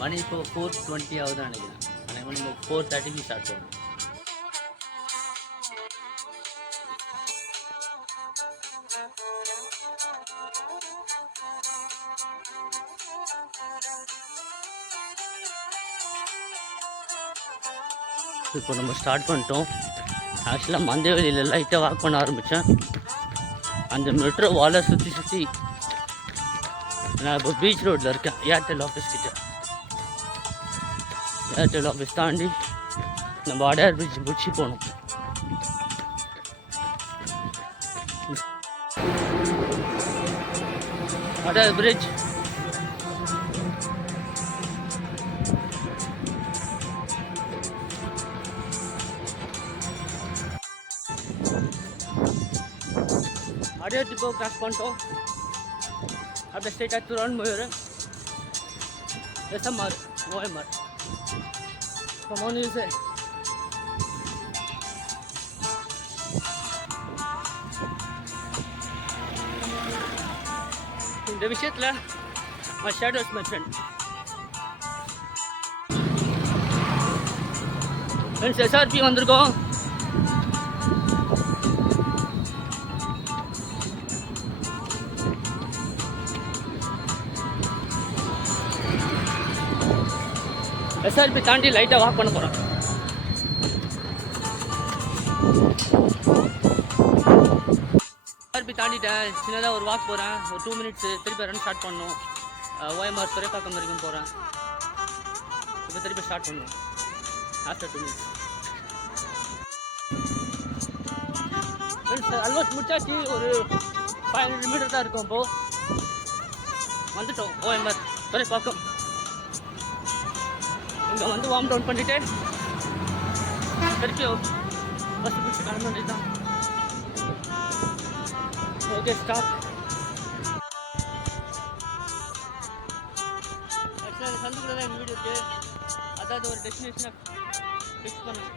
மணி இப்போ 4:20 ஆகுதுன்னு நினைக்கிறேன். ஆனால் நம்ம 4:30க்கு ஸ்டார்ட் பண்ணணும். இப்போ நம்ம ஸ்டார்ட் பண்ணிட்டோம். ஆக்சுவலாக மந்தவெளியில் லைட்டாக வாக் பண்ண ஆரம்பித்தேன். அந்த மெட்ரோ வாலை சுற்றி நான் இப்போ பீச் ரோட்டில் இருக்கேன். ஏர்டெல் ஆஃபீஸ் கிட்ட. ஏர்டெல் ஆஃபீஸ் தாண்டி நம்ம அடையார் பீச் பிடிச்சி போகணும். Adyar bridge Adyar depot cross பண்ணிட்டோம். அப்படியே ஸ்ட்ரெயிட்டாக திருவான் போயிரு எஸ்எம்ஆர் ஓஎம்ஆர் கமான் யூஸ். இந்த விஷயத்தில் my shadows my friend. Friends SRP வந்திருக்கோம். எஸ்ஆர்பி தாண்டி லைட்டாக வாக் பண்ண போகிறேன். எஸ்ஆர்பி தாண்டிட்டேன். சின்னதாக ஒரு வாக் போகிறேன். ஒரு 2 மினிட்ஸு திருப்பி ரன் ஸ்டார்ட் பண்ணணும். ஓஎம்ஆர் துறைப்பாக்கம் வரைக்கும் போகிறேன். இப்போ திருப்பி ஸ்டார்ட் பண்ணுவோம் ஆஃப்டர் 2 மினிட்ஸ். ஃப்ரெண்ட்ஸ் ஆல்மோஸ்ட் முடிச்சாச்சு. ஒரு 500 மீட்டர் தான் இருக்கும். இப்போது வந்துட்டோம் ஓஎம்ஆர் துறைப்பாக்கம். இங்கே வந்து வார்ம் டவுன் பண்ணிவிட்டு திருப்பி பஸ் பிடிச்சி கிளம்ப வேண்டியது தான். Okay stop. ஆக்சுவலாக சந்துக்குள்ள தான் எங்கள் வீடு இருக்குது. அதாவது ஒரு டெஸ்டினேஷனை ஃபிக்ஸ் பண்ணேன்.